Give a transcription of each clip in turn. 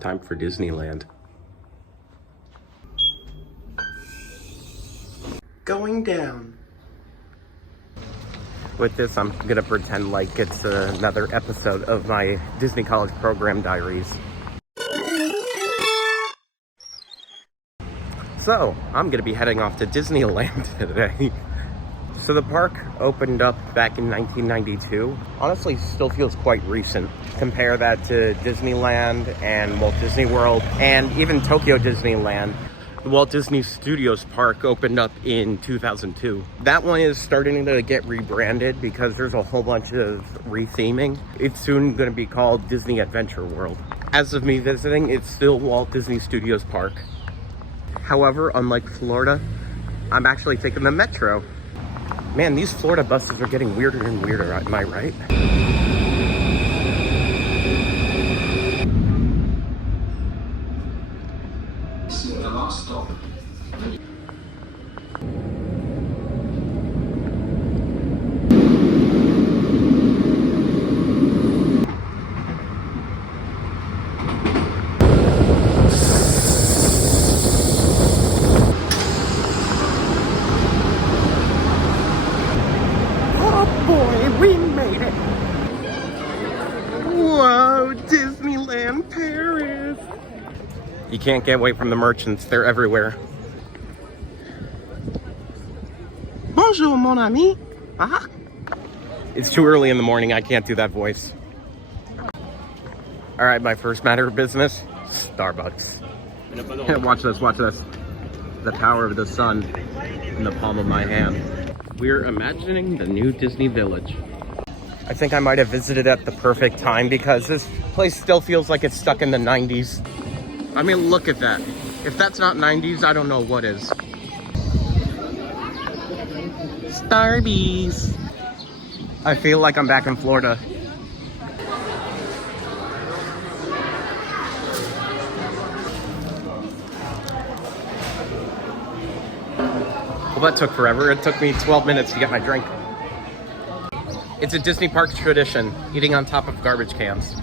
Time for Disneyland. Going down. With this, I'm gonna pretend like it's another episode of my Disney College Program Diaries. So, I'm gonna be heading off to Disneyland today. So the park opened up back in 1992. Honestly, still feels quite recent. Compare that to Disneyland and Walt Disney World and even Tokyo Disneyland. The Walt Disney Studios Park opened up in 2002. That one is starting to get rebranded because there's a whole bunch of retheming. It's soon going to be called Disney Adventure World. As of me visiting, it's still Walt Disney Studios Park. However, unlike Florida, I'm actually taking the Metro. Man, these Florida buses are getting weirder and weirder, am I right? See the last stop. We made it! Whoa, Disneyland Paris! You can't get away from the merchants, they're everywhere. Bonjour, mon ami! Ah. It's too early in the morning, I can't do that voice. Alright, my first matter of business, Starbucks. Watch this, watch this. The power of the sun in the palm of my hand. We're imagining the new Disney Village. I think I might have visited at the perfect time because this place still feels like it's stuck in the 90s. I mean, look at that. If that's not 90s, I don't know what is. Starbies. I feel like I'm back in Florida. Well, that took forever. It took me 12 minutes to get my drink. It's a Disney park tradition, eating on top of garbage cans.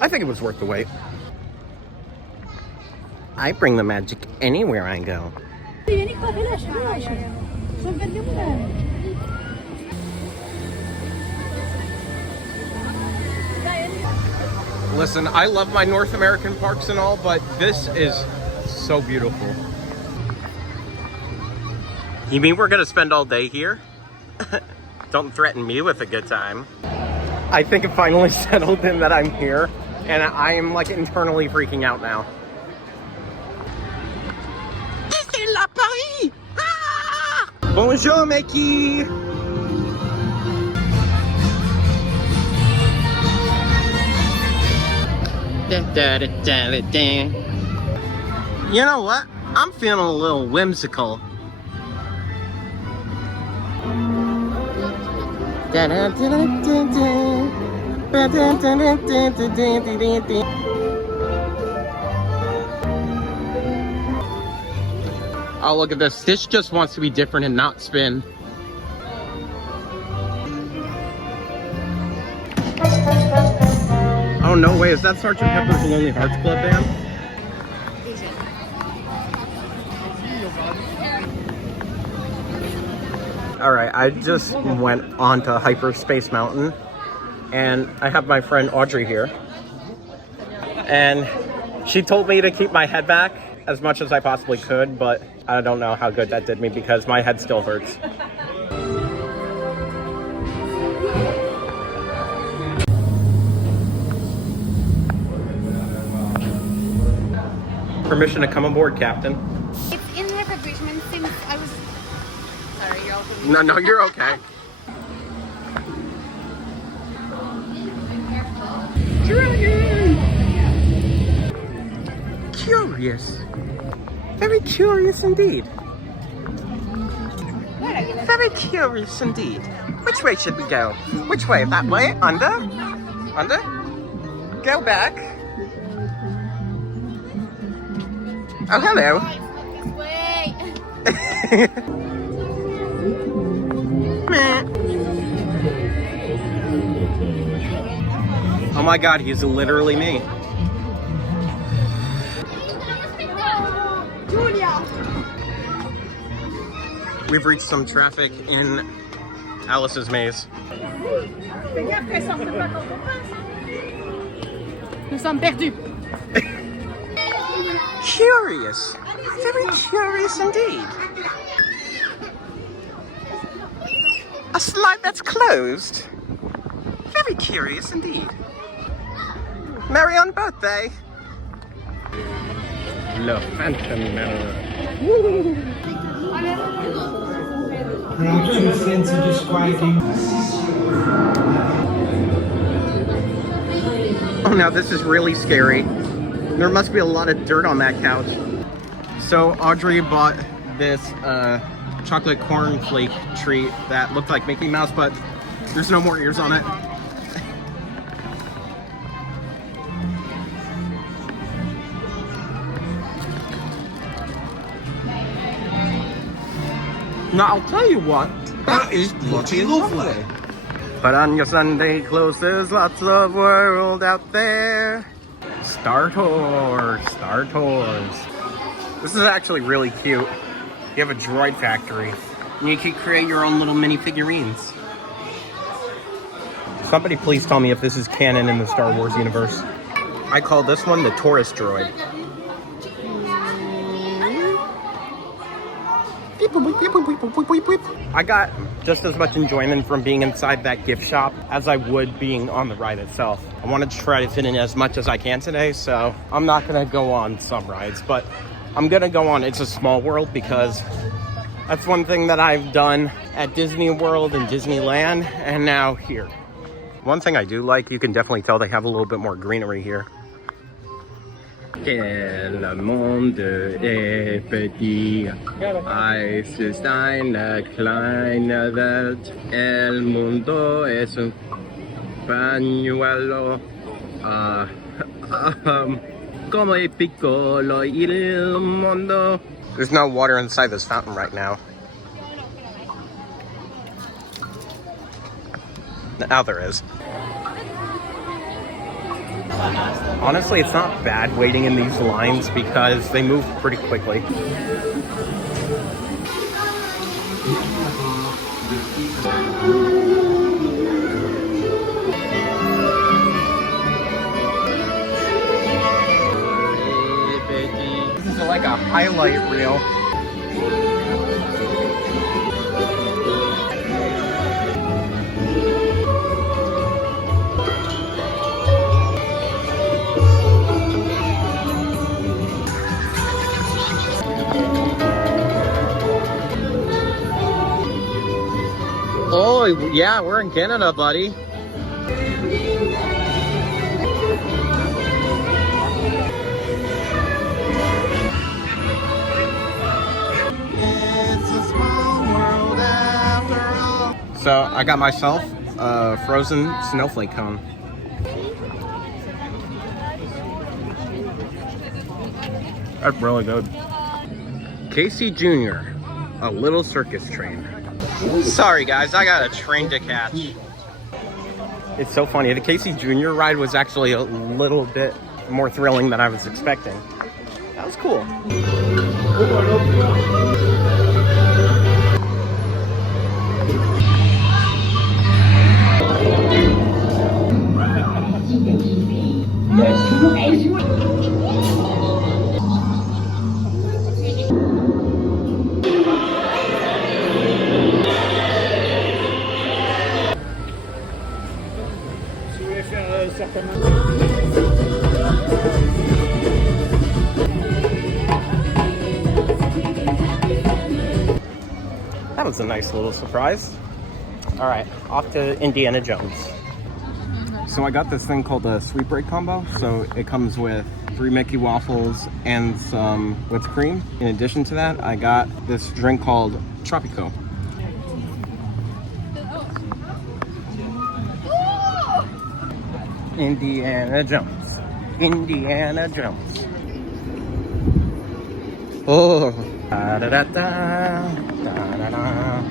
I think it was worth the wait. I bring the magic anywhere I go. Listen, I love my North American parks and all, but this is so beautiful. You mean we're gonna spend all day here? Don't threaten me with a good time. I think it finally settled in that I'm here, and I am like internally freaking out now. Disneyland Paris! Ah! Bonjour, Mickey! You know what? I'm feeling a little whimsical. Oh, look at this. This just wants to be different and not spin. Oh, no way. Is that Sgt. Pepper's Lonely Hearts Club Band? Alright, I just went on to Hyperspace Mountain, and I have my friend Audrey here. And she told me to keep my head back as much as I possibly could, but I don't know how good that did me because my head still hurts. Permission to come aboard, Captain. It's in refurbishment since I was... Sorry, you're all... No, you're okay. Dragon! Curious. Very curious indeed. Very curious indeed. Which way should we go? Which way? That way? Under? Under? Go back. Oh, hello. This way. Meh. Oh my god, he's literally me. We've reached some traffic in Alice's maze. Nous sommes perdus. Curious. Very curious indeed. A slide that's closed. Very curious indeed. Merry on birthday. Le Phantom Mirror. Oh, now this is really scary. There must be a lot of dirt on that couch. So Audrey bought this chocolate cornflake treat that looked like Mickey Mouse, but there's no more ears on it. Now I'll tell you what, that is bloody lovely. But on your Sunday clothes, lots of world out there. Star Tours, Star Tours. This is actually really cute. You have a droid factory, and you can create your own little mini figurines. Somebody please tell me if this is canon in the Star Wars universe. I call this one the tourist droid. I got just as much enjoyment from being inside that gift shop as I would being on the ride itself. I wanted to try to fit in as much as I can today, so I'm not gonna go on some rides, but I'm gonna go on It's a Small World because that's one thing that I've done at Disney World and Disneyland, and now here. One thing I do like, you can definitely tell they have a little bit more greenery here. Le monde est petit, es ist eine kleine Welt, el mundo es un pañuelo, como è piccolo il mondo. There's no water inside this fountain right now. Now there is. Honestly, it's not bad waiting in these lines because they move pretty quickly. This is like a highlight reel. Oh, yeah, we're in Canada, buddy. It's a small world after all. So I got myself a frozen snowflake cone. That's really good. Casey Jr., a little circus train. Sorry guys, I got a train to catch. It's so funny. The Casey Jr. ride was actually a little bit more thrilling than I was expecting. That was cool. That was a nice little surprise. All right, off to Indiana Jones. So I got this thing called a sweet break combo. So it comes with 3 Mickey waffles and some whipped cream. In addition to that, I got this drink called Tropico. Indiana Jones. Indiana Jones. Oh. Da da da da. Da da da.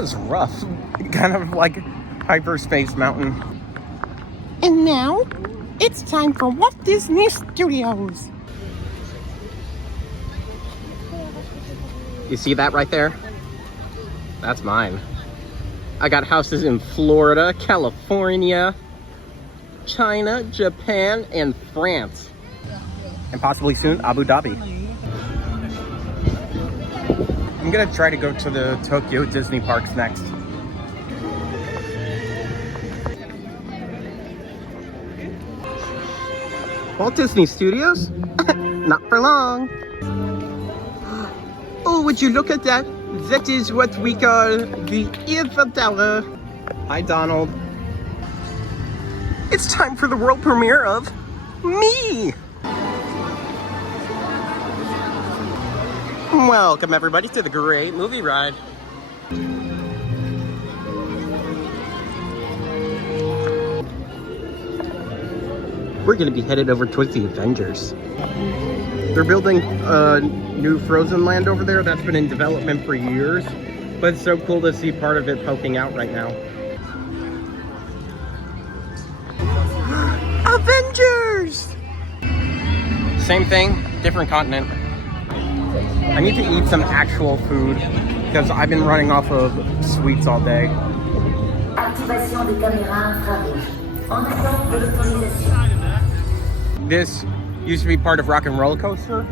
was rough. Kind of like Hyperspace Mountain. And now, it's time for Walt Disney Studios. You see that right there? That's mine. I got houses in Florida, California, China, Japan, and France. And possibly soon, Abu Dhabi. I'm gonna try to go to the Tokyo Disney parks next. Walt Disney Studios? Not for long. Oh, would you look at that? That is what we call the Eiffel Tower. Hi, Donald. It's time for the world premiere of me. Welcome, everybody, to the great movie ride. We're gonna be headed over towards the Avengers. They're building a new Frozen land over there that's been in development for years, but it's so cool to see part of it poking out right now. Avengers! Same thing, different continent. I need to eat some actual food because I've been running off of sweets all day. This used to be part of Rock and Roller Coaster,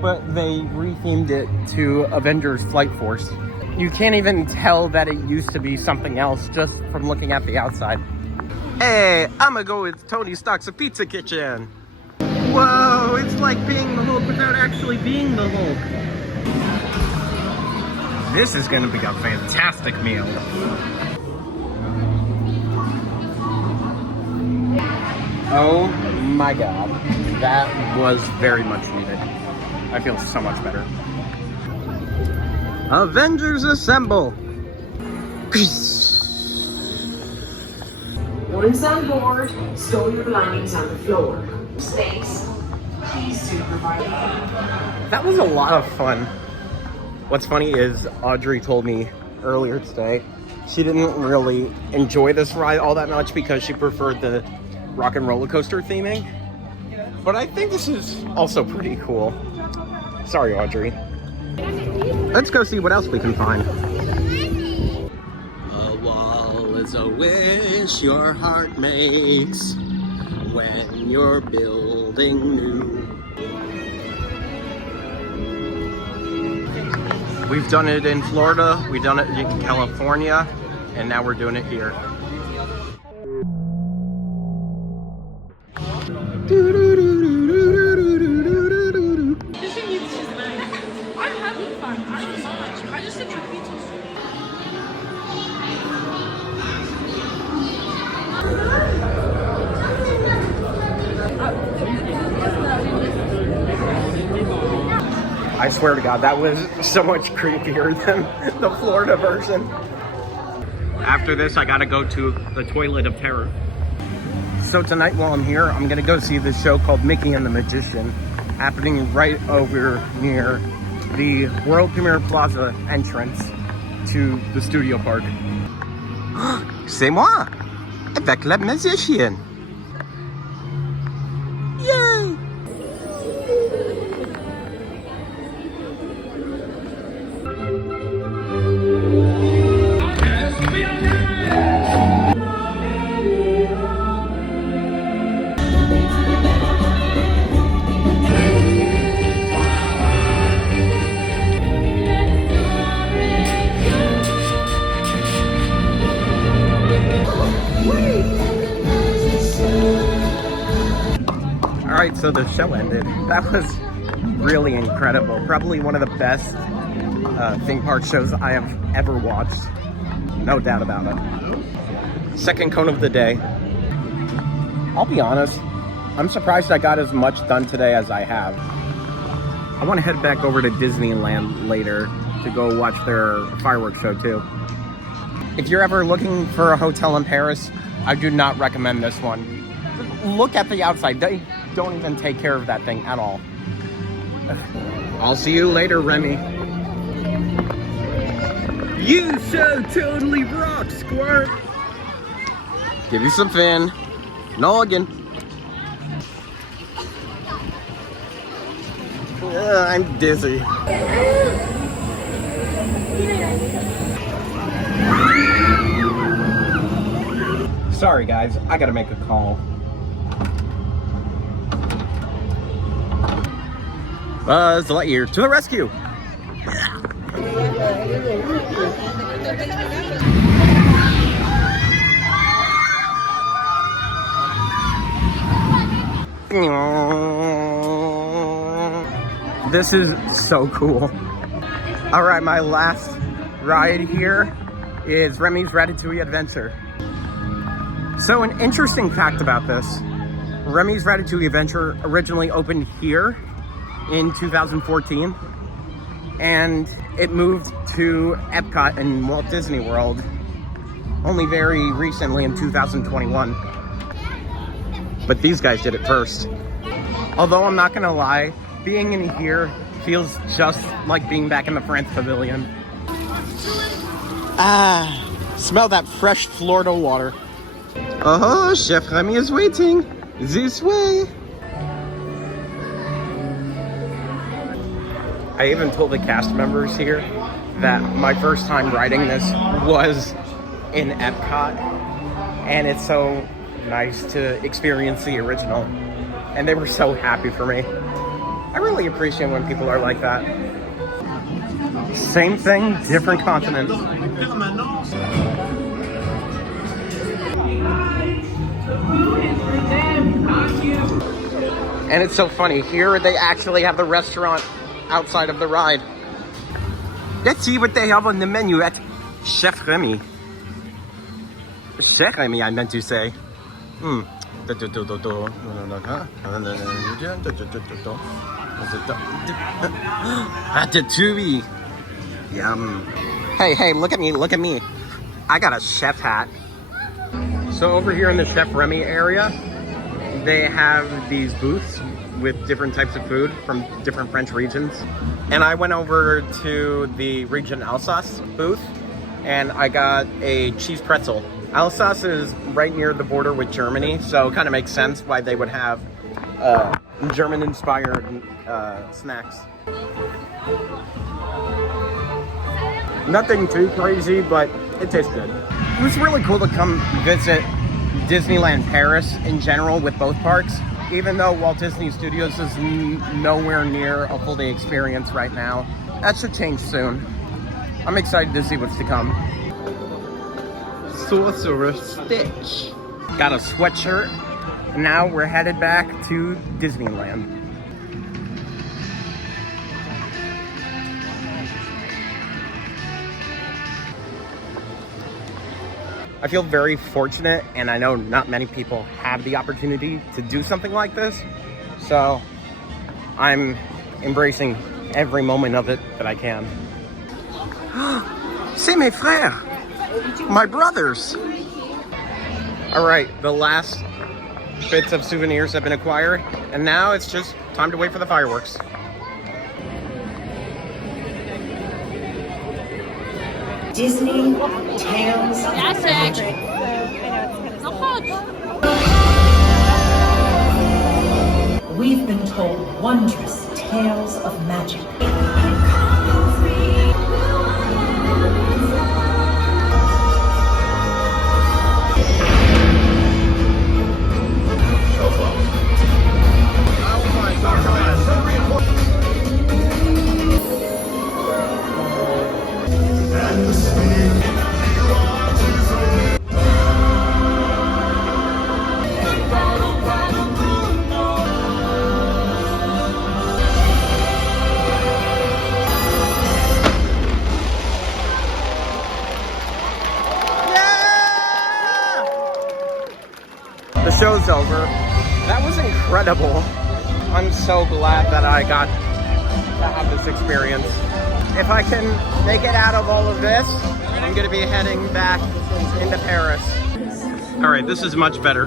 but they rethemed it to Avengers Flight Force. You can't even tell that it used to be something else just from looking at the outside. Hey, I'm gonna go with Tony Stark's Pizza Kitchen. Whoa, it's like being the Hulk without actually being the Hulk. This is gonna be a fantastic meal. Oh my God, that was very much needed. I feel so much better. Avengers Assemble! Once on board, store your belongings on the floor. Mistakes, please supervise. That was a lot of fun. What's funny is Audrey told me earlier today she didn't really enjoy this ride all that much because she preferred the Rock and Roller Coaster theming. But I think this is also pretty cool. Sorry, Audrey. Let's go see what else we can find. A wall is a wish your heart makes when you're building new. We've done it in Florida, we've done it in California, and now we're doing it here. I'm having fun. I don't so much. I just said I swear to God, that was so much creepier than the Florida version. After this, I gotta go to the Toilet of Terror. So tonight while I'm here, I'm gonna go see this show called Mickey and the Magician, happening right over near the World Premiere Plaza entrance to the studio park. C'est moi, avec la magicienne. Yay! Alright, so the show ended. That was really incredible. Probably one of the best theme park shows I have ever watched. No doubt about it. Second cone of the day. I'll be honest, I'm surprised I got as much done today as I have. I want to head back over to Disneyland later to go watch their fireworks show too. If you're ever looking for a hotel in Paris, I do not recommend this one. Look at the outside. They don't even take care of that thing at all. I'll see you later, Remy. You so totally rock, Squirt. Give you some fin. Noggin. I'm dizzy. Sorry guys, I gotta make a call. Buzz Lightyear to the rescue! This is so cool. All right, my last ride here is Remy's Ratatouille Adventure. So an interesting fact about this, Remy's Ratatouille Adventure originally opened here in 2014, and it moved to Epcot in Walt Disney World only very recently in 2021. But these guys did it first. Although I'm not gonna lie, being in here feels just like being back in the France Pavilion. Ah, smell that fresh Florida water. Oh, Chef Remy is waiting. This way. I even told the cast members here that my first time riding this was in Epcot, and it's so nice to experience the original, and they were so happy for me. I really appreciate when people are like that. Same thing, different continent. And it's so funny, here they actually have the restaurant outside of the ride. Let's see what they have on the menu at Chef Remy. Chef Remy, I meant to say. Ratatouille. Yum. Hey, look at me. I got a chef hat. So over here in the Chef Remy area, they have these booths with different types of food from different French regions. And I went over to the region Alsace booth, and I got a cheese pretzel. Alsace is right near the border with Germany, so it kind of makes sense why they would have German-inspired snacks. Nothing too crazy, but it tastes good. It was really cool to come visit Disneyland Paris in general with both parks, even though Walt Disney Studios is nowhere near a full day experience right now. That should change soon. I'm excited to see what's to come. Sorcerer Stitch. Got a sweatshirt. And now we're headed back to Disneyland. I feel very fortunate, and I know not many people have the opportunity to do something like this. So I'm embracing every moment of it that I can. C'est mes frères! My brothers! All right, the last bits of souvenirs have been acquired, and now it's just time to wait for the fireworks. Disney Tales of Magic. We've been told wondrous tales of magic. The show's over. That was incredible. I'm so glad that I got to have this experience. If I can make it out of all of this, I'm gonna be heading back into Paris. All right, this is much better.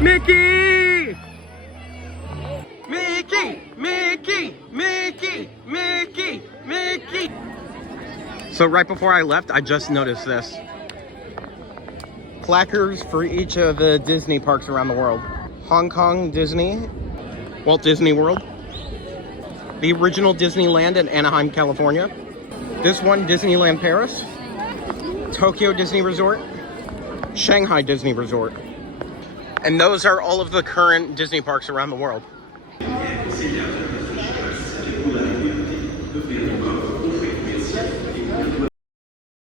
Mickey! Mickey! Mickey! Mickey! Mickey! So right before I left, I just noticed this. Placards for each of the Disney parks around the world. Hong Kong Disney, Walt Disney World, the original Disneyland in Anaheim, California. This one, Disneyland Paris, Tokyo Disney Resort, Shanghai Disney Resort. And those are all of the current Disney parks around the world.